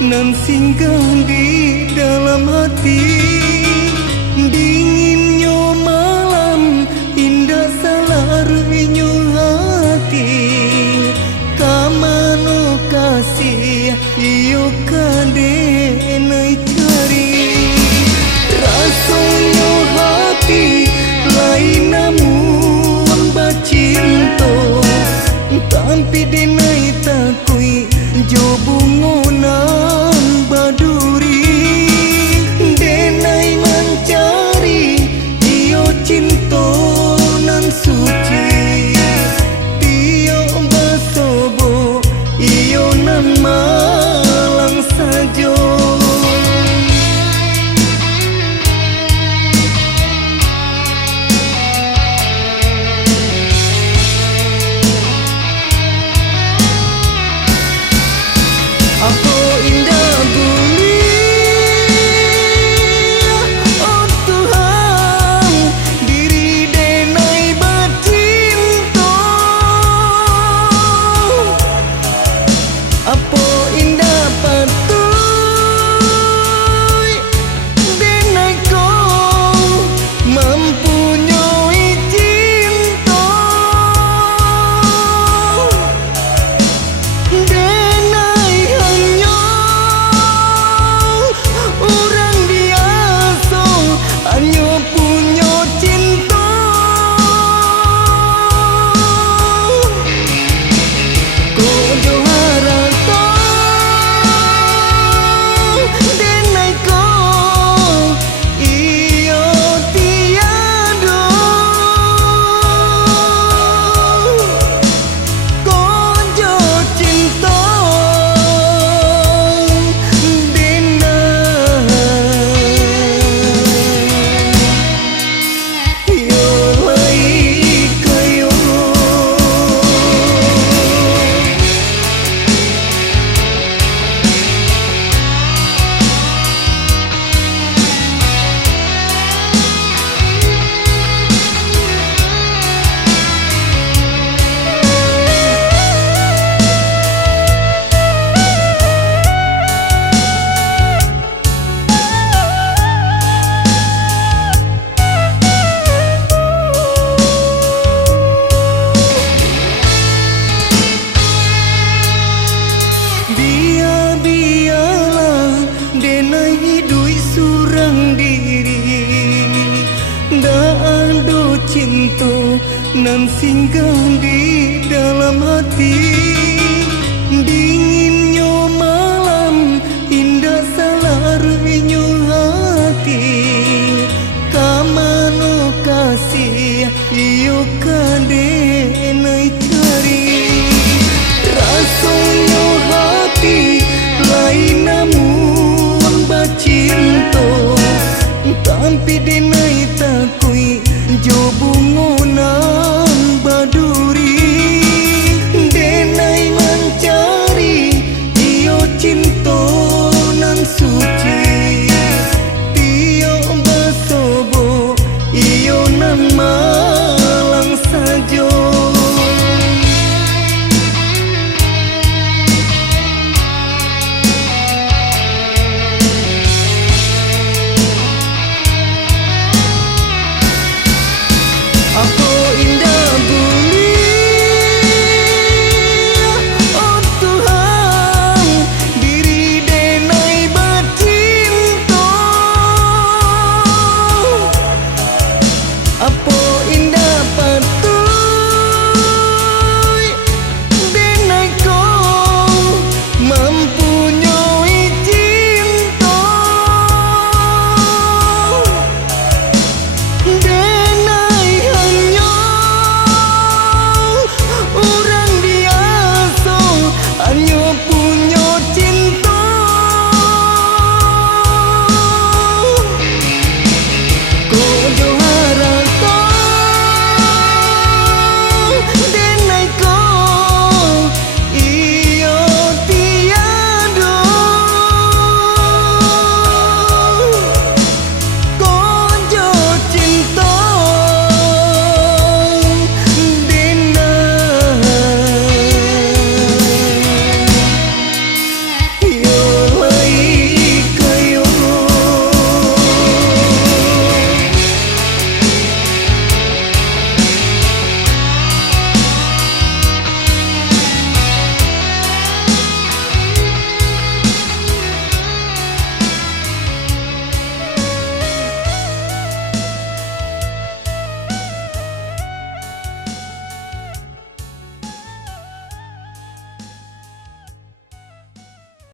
nan singgah di dalam hati. Dinginnya malam, indah salarunya hati. Kamano kasih iyo kade nai cari. Rasanya hati lain namun bacinto, tapi denai takui jo bungonan baduri. Denai mencari iyo cinta nan suci. Tio basobo iyo nan malang sajo. Apa indah bumi, oh Tuhan, diri denai bercinta. Apa indah patui denai kau mempunyai cinta. Denai hanya orang biasa, hanya punya cinta. Kojo harata denai kau iyo tiada. Kojo cinta denai yo lai kayo. Biarlah denai hidui surang diri. Dah ada cinta nan singgah di dalam hati.